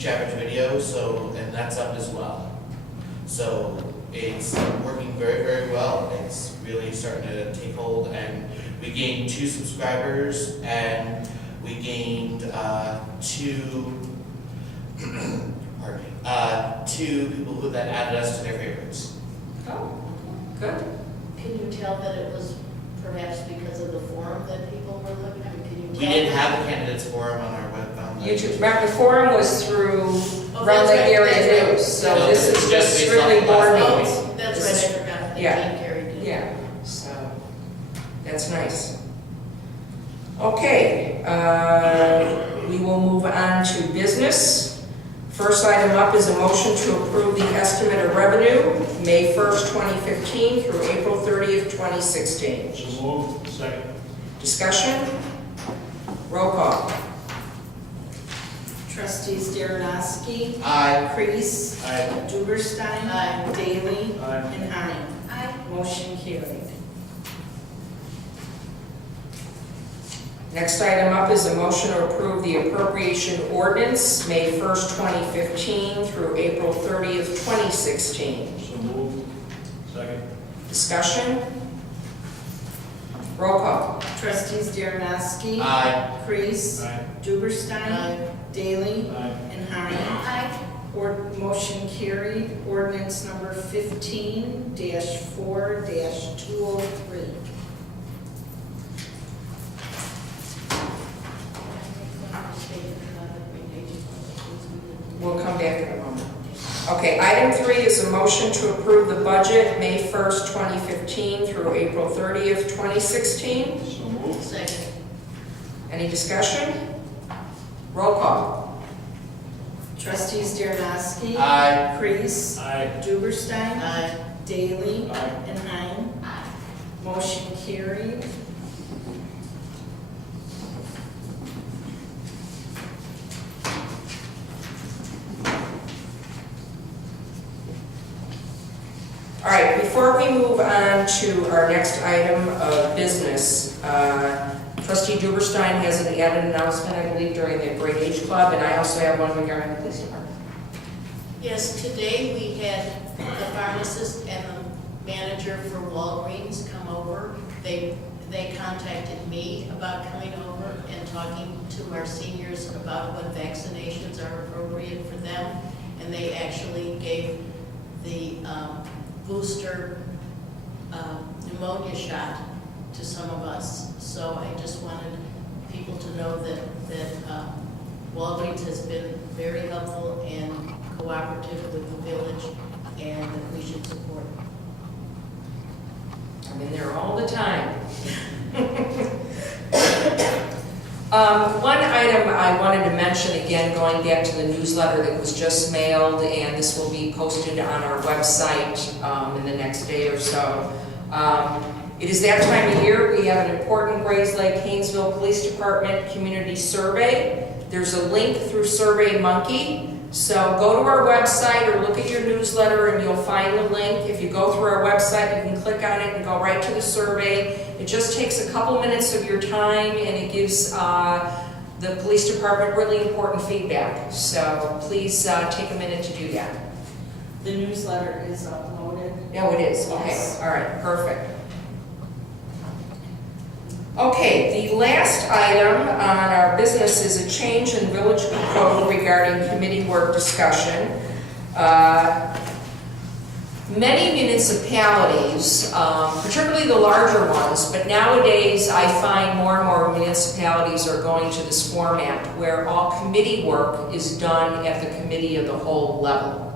each average video, so, and that's up as well. So it's working very, very well. It's really starting to take hold, and we gained 2 subscribers, and we gained 2 pardon me, 2 people who that added us to their favorites. Oh, good. Can you tell that it was perhaps because of the forum that people were looking at? Can you tell? We didn't have a candidates forum on our web. YouTube. Remember, the forum was through Oh, Round that's Lake right, Area that's right. News, so No, this it's is just just based really off board last meetings. Oh, that's This right, is- I forgot that yeah. Jane Carey did. Yeah, so that's nice. Okay, we will move on to business. First item up is a motion to approve the estimate of revenue, May 1st, 2015 through April 30th, 2016. So moved. Second. Discussion? Roll call. Trustees Darrenowski, Aye. Kreis, Aye. Duberstein, Aye. Daly, Aye. and Hein. Motion carried. Next item up is a motion to approve the appropriation ordinance, May 1st, 2015 through April 30th, 2016. So moved. Second. Discussion? Roll call. Trustees Darrenowski, Aye. Kreis, Aye. Duberstein, Aye. Daly, Aye. and Hein. Motion carried. Ordinance number 15-4-203. We'll come back in a moment. Okay, item 3 is a motion to approve the budget, May 1st, 2015 through April 30th, 2016. So moved. Second. Any discussion? Roll call. Trustees Darrenowski, Aye. Kreis, Aye. Duberstein, Aye. Daly, Aye. and Hein. Motion carried. All right, before we move on to our next item of business, Trustee Duberstein has an added announcement, I believe, during the Great Age Club, and I also have one regarding the police department. Yes, today we had the pharmacist and the manager for Walgreens come over. They contacted me about coming over and talking to our seniors about what vaccinations are appropriate for them. And they actually gave the booster pneumonia shot to some of us. So I just wanted people to know that Walgreens has been very helpful and cooperative with the village, and that we should support it. I'm in there all the time. One item I wanted to mention, again, going back to the newsletter that was just mailed, and this will be posted on our website in the next day or so. It is that time of year. We have an important Grays Lake Hainesville Police Department community survey. There's a link through SurveyMonkey. So go to our website or look at your newsletter and you'll find the link. If you go through our website, you can click on it and go right to the survey. It just takes a couple minutes of your time, and it gives the police department really important feedback. So please take a minute to do that. The newsletter is uploaded. No, it is. Okay. Yes. All right. Perfect. Okay, the last item on our business is a change in village code regarding committee work discussion. Many municipalities, particularly the larger ones, but nowadays I find more and more municipalities are going to this format where all committee work is done at the committee of the whole level.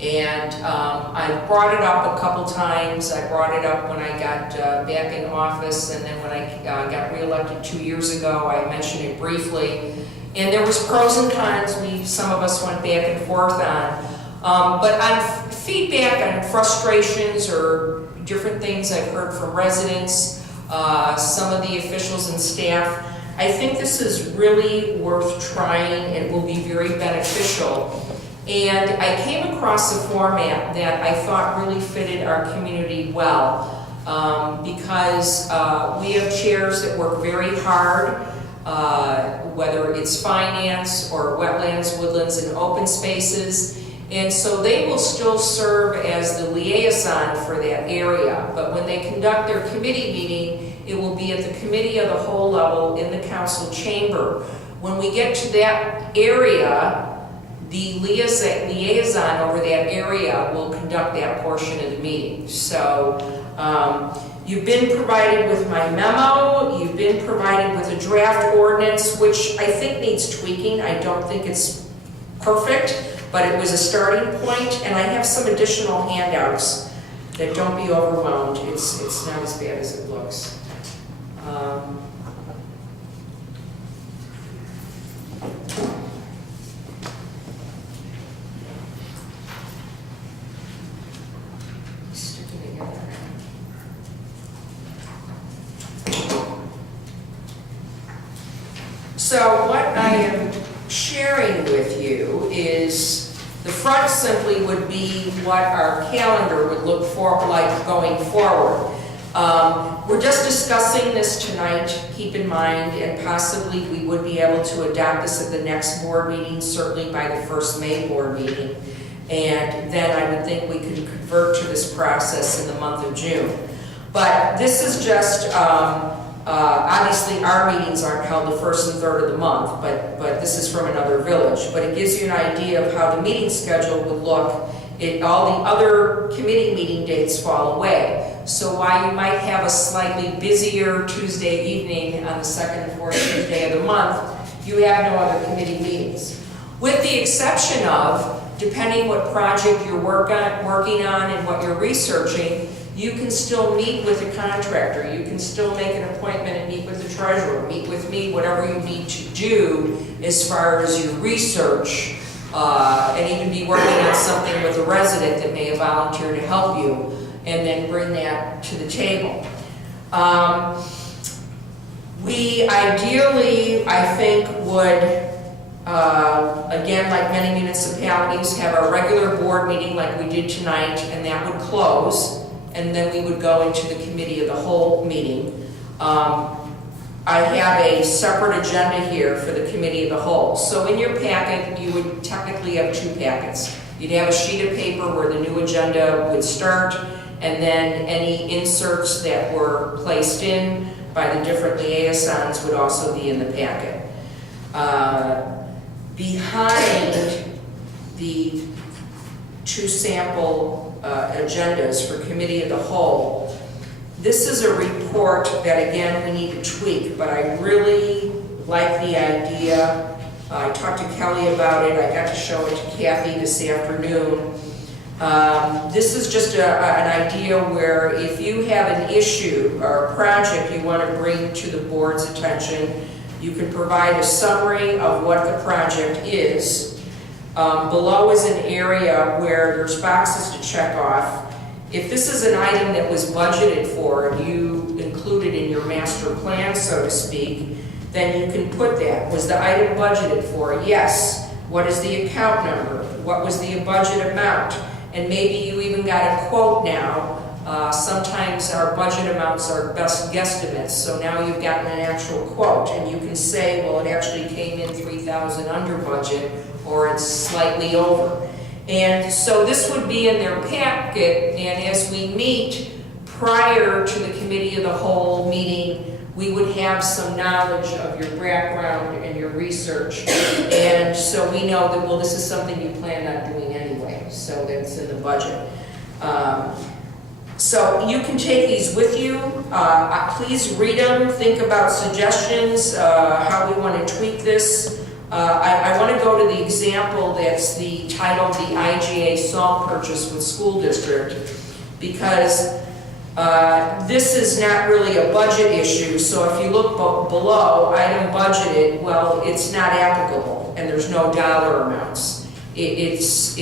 And I brought it up a couple times. I brought it up when I got back in office, and then when I got reelected 2 years ago, I mentioned it briefly. And there was pros and cons. Some of us went back and forth on. But on feedback on frustrations or different things I've heard from residents, some of the officials and staff, I think this is really worth trying and will be very beneficial. And I came across a format that I thought really fitted our community well, because we have chairs that work very hard. whether it's finance or wetlands, woodlands, and open spaces. And so they will still serve as the liaison for that area, but when they conduct their committee meeting, it will be at the committee of the whole level in the council chamber. When we get to that area, the liaison over that area will conduct that portion of the meeting. So you've been provided with my memo, you've been provided with a draft ordinance, which I think needs tweaking. I don't think it's perfect, but it was a starting point, and I have some additional handouts that don't be overwhelmed. It's not as bad as it looks. Stick it together. So what I am sharing with you is the front simply would be what our calendar would look for like going forward. We're just discussing this tonight, keep in mind, and possibly we would be able to adopt this at the next board meeting, certainly by the first May board meeting. And then I would think we could convert to this process in the month of June. But this is just, obviously our meetings aren't held the first and third of the month, but this is from another village. But it gives you an idea of how the meeting schedule would look. All the other committee meeting dates fall away. So while you might have a slightly busier Tuesday evening on the second and fourth Tuesday of the month, you have no other committee meetings. With the exception of, depending what project you're working on and what you're researching, you can still meet with the contractor. You can still make an appointment and meet with the treasurer, meet with me, whatever you need to do as far as your research, and even be working on something with a resident that may have volunteered to help you, and then bring that to the table. We ideally, I think, would, again, like many municipalities, have our regular board meeting like we did tonight, and that would close, and then we would go into the committee of the whole meeting. I have a separate agenda here for the committee of the whole. So in your packet, you would technically have two packets. You'd have a sheet of paper where the new agenda would start, and then any inserts that were placed in by the different liaisons would also be in the packet. Behind the two sample agendas for committee of the whole, this is a report that, again, we need to tweak, but I really like the idea. I talked to Kelly about it. I got to show it to Kathy this afternoon. This is just an idea where if you have an issue or a project you want to bring to the board's attention, you can provide a summary of what the project is. Below is an area where there's boxes to check off. If this is an item that was budgeted for and you include it in your master plan, so to speak, then you can put that. Was the item budgeted for? Yes. What is the account number? What was the budget amount? And maybe you even got a quote now. Sometimes our budget amounts are best guesstimates, so now you've gotten an actual quote, and you can say, well, it actually came in $3,000 under budget, or it's slightly over. And so this would be in their packet, and as we meet prior to the committee of the whole meeting, we would have some knowledge of your background and your research. And so we know that, well, this is something you plan on doing anyway, so that's in the budget. So you can take these with you. Please read them, think about suggestions, how we want to tweak this. I want to go to the example that's the title, the IGA salt purchase with school district, because this is not really a budget issue. So if you look below, item budgeted, well, it's not applicable, and there's no dollar amounts. It's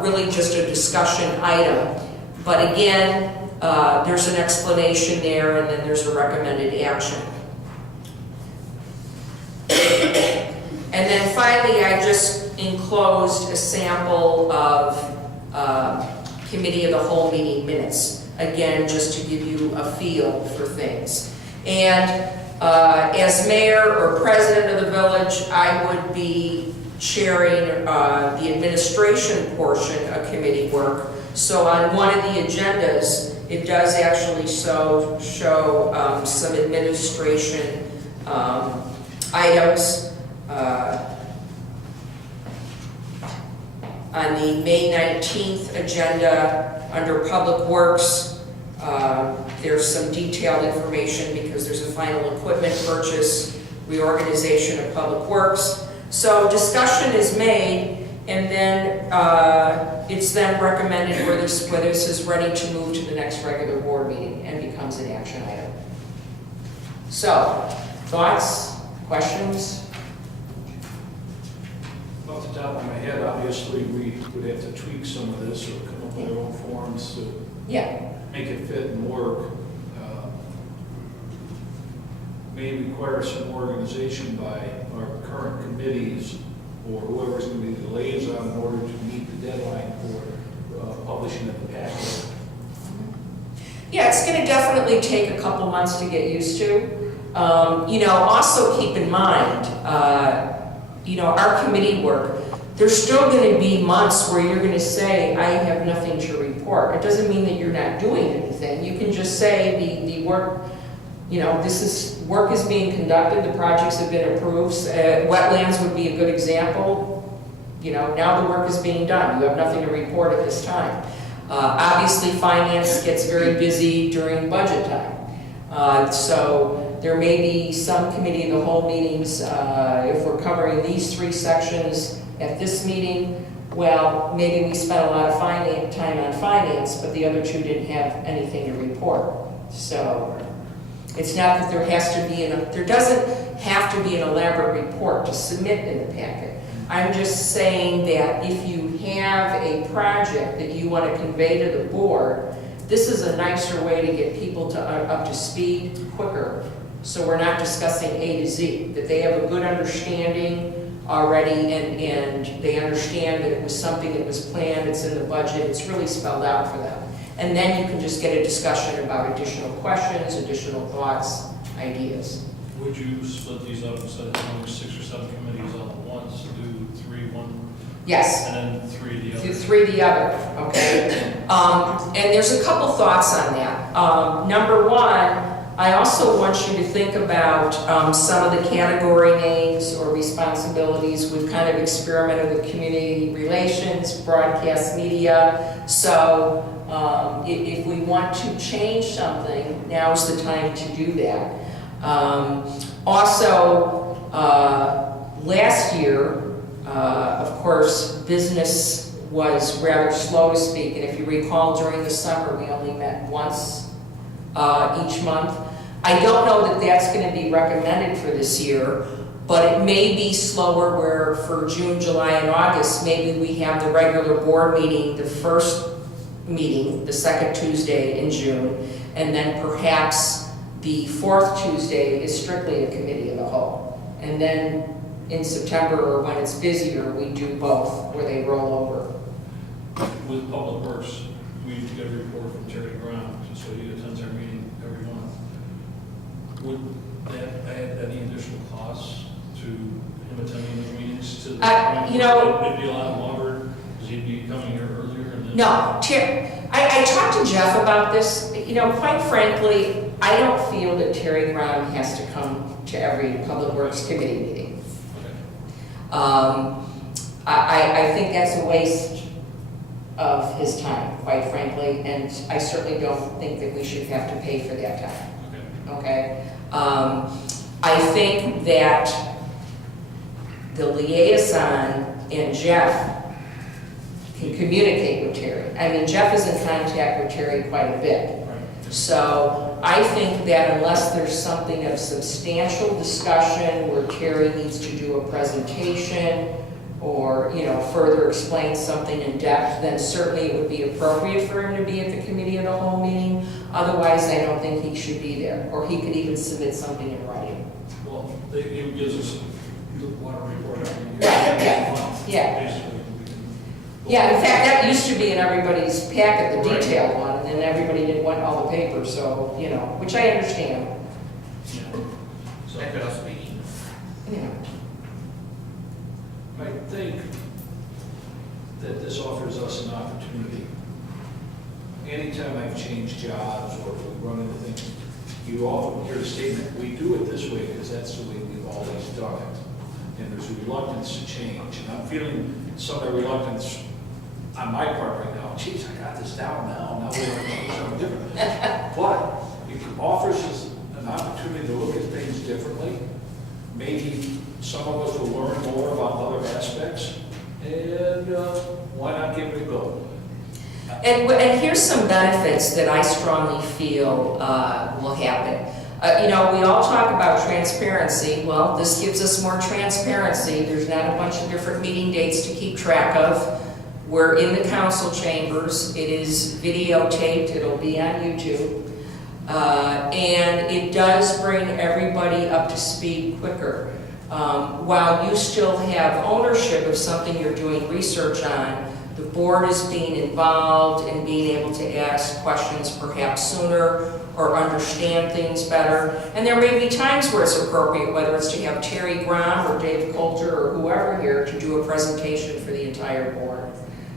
really just a discussion item. But again, there's an explanation there, and then there's a recommended action. And then finally, I just enclosed a sample of committee of the whole meeting minutes. Again, just to give you a feel for things. And As mayor or president of the village, I would be chairing the administration portion of committee work. So on one of the agendas, it does actually show some administration items. On the May 19th agenda, under Public Works, there's some detailed information because there's a final equipment purchase, reorganization of Public Works. So discussion is made, and then it's then recommended whether this is ready to move to the next regular board meeting and becomes an action item. So, thoughts, questions? Off the top of my head, obviously, we would have to tweak some of this or come up with our own forms to Yeah. make it fit and work. May require some organization by our current committees or whoever's going to be the liaison in order to meet the deadline for publishing of the packet. Yeah, it's going to definitely take a couple months to get used to. Also keep in mind, our committee work, there's still going to be months where you're going to say, I have nothing to report. It doesn't mean that you're not doing anything. You can just say the work, work is being conducted, the projects have been approved. Wetlands would be a good example. Now the work is being done. You have nothing to report at this time. Obviously, finance gets very busy during budget time. So there may be some committee of the whole meetings, if we're covering these 3 sections at this meeting, well, maybe we spent a lot of time on finance, but the other 2 didn't have anything to report. So it's not that there doesn't have to be an elaborate report to submit in the packet. I'm just saying that if you have a project that you want to convey to the board, this is a nicer way to get people up to speed quicker. So we're not discussing A to Z, that they have a good understanding already and they understand that it was something that was planned, it's in the budget, it's really spelled out for them. And then you can just get a discussion about additional questions, additional thoughts, ideas. Would you split these up instead of doing 6 or 7 committees all at once, do 3 one, Yes. and then 3 the other? 3 the other, okay? And there's a couple thoughts on that. Number 1, I also want you to think about some of the category names or responsibilities. We've kind of experimented with community relations, broadcast media. So if we want to change something, now's the time to do that. Last year, of course, business was rather slow to speak. And if you recall, during the summer, we only met once each month. I don't know that that's going to be recommended for this year, but it may be slower where for June, July, and August, maybe we have the regular board meeting, the first meeting, the 2nd Tuesday in June, and then perhaps the 4th Tuesday is strictly a committee of the whole. And then in September, or when it's busier, we do both, where they roll over. With Public Works, we get a report from Terry Brown, so he attends our meeting every month. Would that add any additional costs to him attending those meetings? It'd be a lot longer, because he'd be coming here earlier and then... No, I talked to Jeff about this. Quite frankly, I don't feel that Terry Brown has to come to every Public Works Committee meeting. Okay. I think that's a waste of his time, quite frankly, and I certainly don't think that we should have to pay for that time. Okay? I think that the liaison and Jeff can communicate with Terry. I mean, Jeff is in contact with Terry quite a bit. So I think that unless there's something of substantial discussion where Terry needs to do a presentation or, further explain something in depth, then certainly it would be appropriate for him to be at the committee of the whole meeting. Otherwise, I don't think he should be there, or he could even submit something in writing. Well, he gives us a water report every year. Yeah. Basically, Yeah, in fact, that used to be in everybody's packet, the detailed one, and then everybody didn't want all the papers, so, which I understand. Yeah. So That could also be email. I think that this offers us an opportunity. Anytime I've changed jobs or we run into things, you often hear the statement, we do it this way because that's the way we've always done it. And there's a reluctance to change. And I'm feeling some of the reluctance on my part right now. Geez, I got this down now we're going to do something different. But it offers us an opportunity to look at things differently. Maybe some of us will learn more about other aspects. And why not give it a go? And here's some benefits that I strongly feel will happen. We all talk about transparency. Well, this gives us more transparency. There's not a bunch of different meeting dates to keep track of. We're in the council chambers. It is videotaped. It'll be on YouTube. And it does bring everybody up to speed quicker. While you still have ownership of something you're doing research on, the board is being involved and being able to ask questions perhaps sooner or understand things better. And there may be times where it's appropriate, whether it's to have Terry Grom or Dave Coulter or whoever here to do a presentation for the entire board.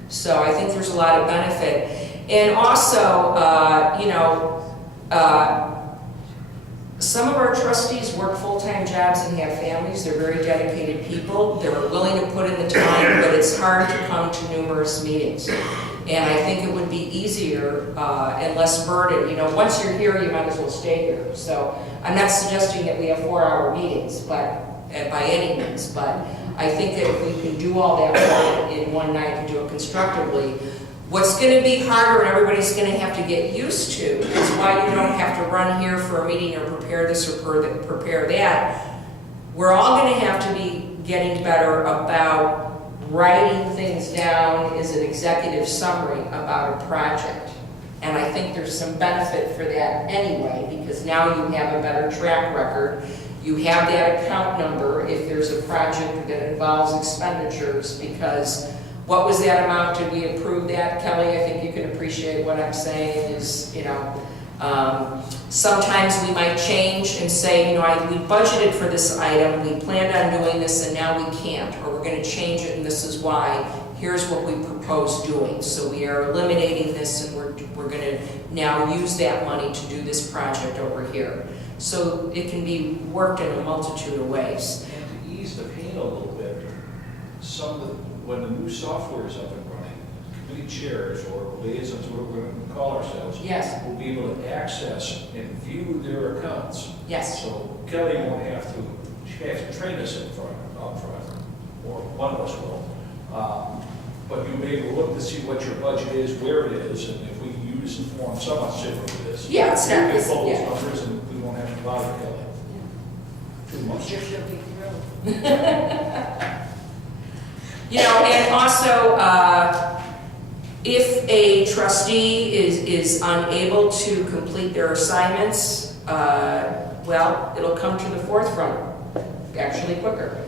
So I think there's a lot of benefit. And also, some of our trustees work full-time jobs and have families. They're very dedicated people. They're willing to put in the time, but it's hard to come to numerous meetings. And I think it would be easier and less burden. Once you're here, you might as well stay here. So I'm not suggesting that we have 4-hour meetings, but by any means. But I think that if we can do all that work in one night and do it constructively, what's going to be harder and everybody's going to have to get used to is why you don't have to run here for a meeting or prepare this or prepare that. We're all going to have to be getting better about writing things down as an executive summary about a project. And I think there's some benefit for that anyway, because now you have a better track record. You have that account number if there's a project that involves expenditures, because what was that amount? Did we approve that? Kelly, I think you can appreciate what I'm saying is, sometimes we might change and say, we budgeted for this item, we planned on doing this, and now we can't, or we're going to change it, and this is why. Here's what we propose doing. So we are eliminating this, and we're going to now use that money to do this project over here. So it can be worked in a multitude of ways. And to ease the pain a little bit, when the new software is up and running, committee chairs or liaisons, whatever we're going to call ourselves, Yes. will be able to access and view their accounts. Yes. So Kelly won't have to, she has to train us up front, or one of us will. But you'll be able to look to see what your budget is, where it is, and if we use the form somewhat similar to this. Yeah, it's not we can this- pull those yeah. numbers and we won't have to bother Kelly. Too much. She'll be thrilled. And also, if a trustee is unable to complete their assignments, it'll come to the forefront, actually quicker.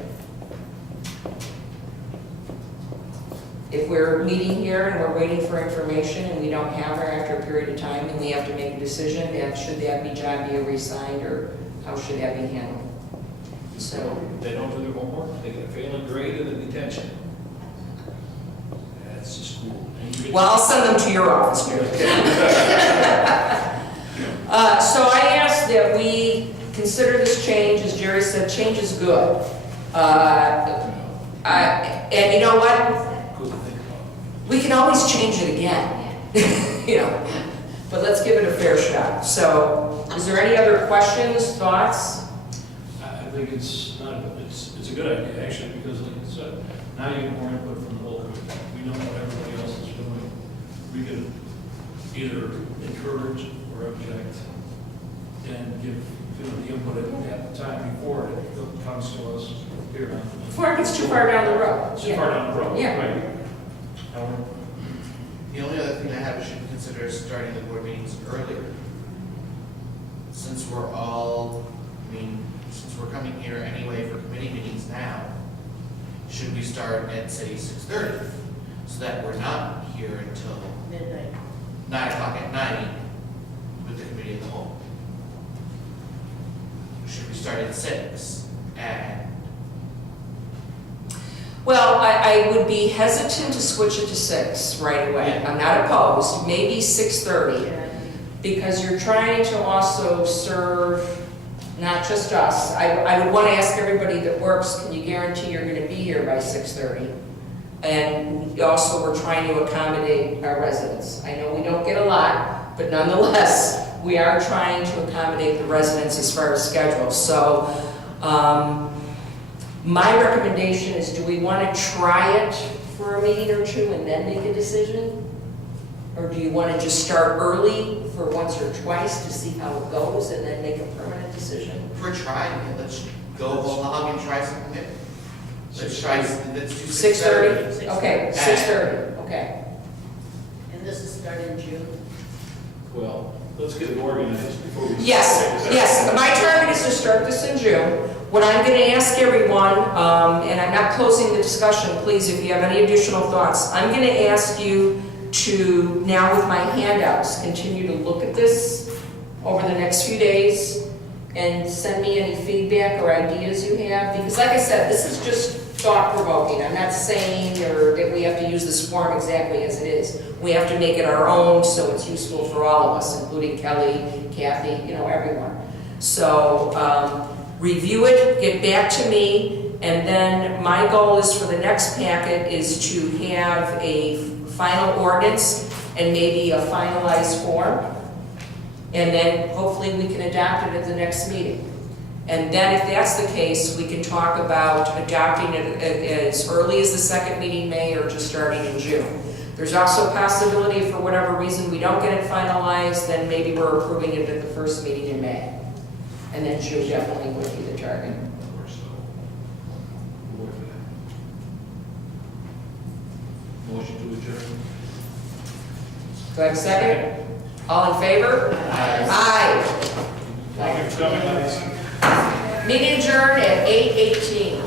If we're meeting here and we're waiting for information and we don't have her after a period of time, then we have to make a decision that should that be John be reassigned or how should that be handled. So If they don't do their homework, they get a failing grade and a detention. That's the school. well, I'll send them to your office, Jerry. So I ask that we consider this change, as Jerry said, change is good. And you know what? Good to think about. We can always change it again, but let's give it a fair shot. So, is there any other questions, thoughts? I think it's a good idea, actually, because like I said, now you get more input from the whole committee. We know what everybody else is doing. We can either encourage or object and give the input at the time before it comes to us here. Before it gets too far down the road. It's too far down the road. Yeah. Right. The only other thing I have is should consider starting the board meetings earlier. Since since we're coming here anyway for committee meetings now, should we start at, say, 6:30? So that we're not here until Midnight. 9 o'clock at night with the committee of the whole. should we start at 6? And Well, I would be hesitant to switch it to 6 right away. Yeah. I'm not opposed, maybe 6:30, Yeah. because you're trying to also serve not just us. I would want to ask everybody that works, can you guarantee you're going to be here by 6:30? And also, we're trying to accommodate our residents. I know we don't get a lot, but nonetheless, we are trying to accommodate the residents as far as schedule. So, my recommendation is, do we want to try it for a meeting or two and then make a decision? Or do you want to just start early for once or twice to see how it goes and then make a permanent decision? if we're trying it, let's go along and try something new. Let's do 6:30? Okay, 6:30, okay. And this is starting in June. Well, let's get it organized before we. Yes, my target is to start this in June. What I'm going to ask everyone, and I'm not closing the discussion, please, if you have any additional thoughts, I'm going to ask you to, now with my handouts, continue to look at this over the next few days and send me any feedback or ideas you have, because like I said, this is just thought-provoking. I'm not saying or that we have to use this form exactly as it is. We have to make it our own so it's useful for all of us, including Kelly, Kathy, everyone. So review it, get back to me, and then my goal is for the next packet is to have a final ordinance and maybe a finalized form. And then hopefully we can adopt it at the next meeting. And then if that's the case, we can talk about adopting it as early as the second meeting in May or just starting in June. There's also a possibility if for whatever reason we don't get it finalized, then maybe we're approving it at the first meeting in May. And then June definitely would be the target. Motion to adjourn. Do I have a second? All in favor? Aye. Thank you for coming, ladies. Meeting adjourned at 8:18.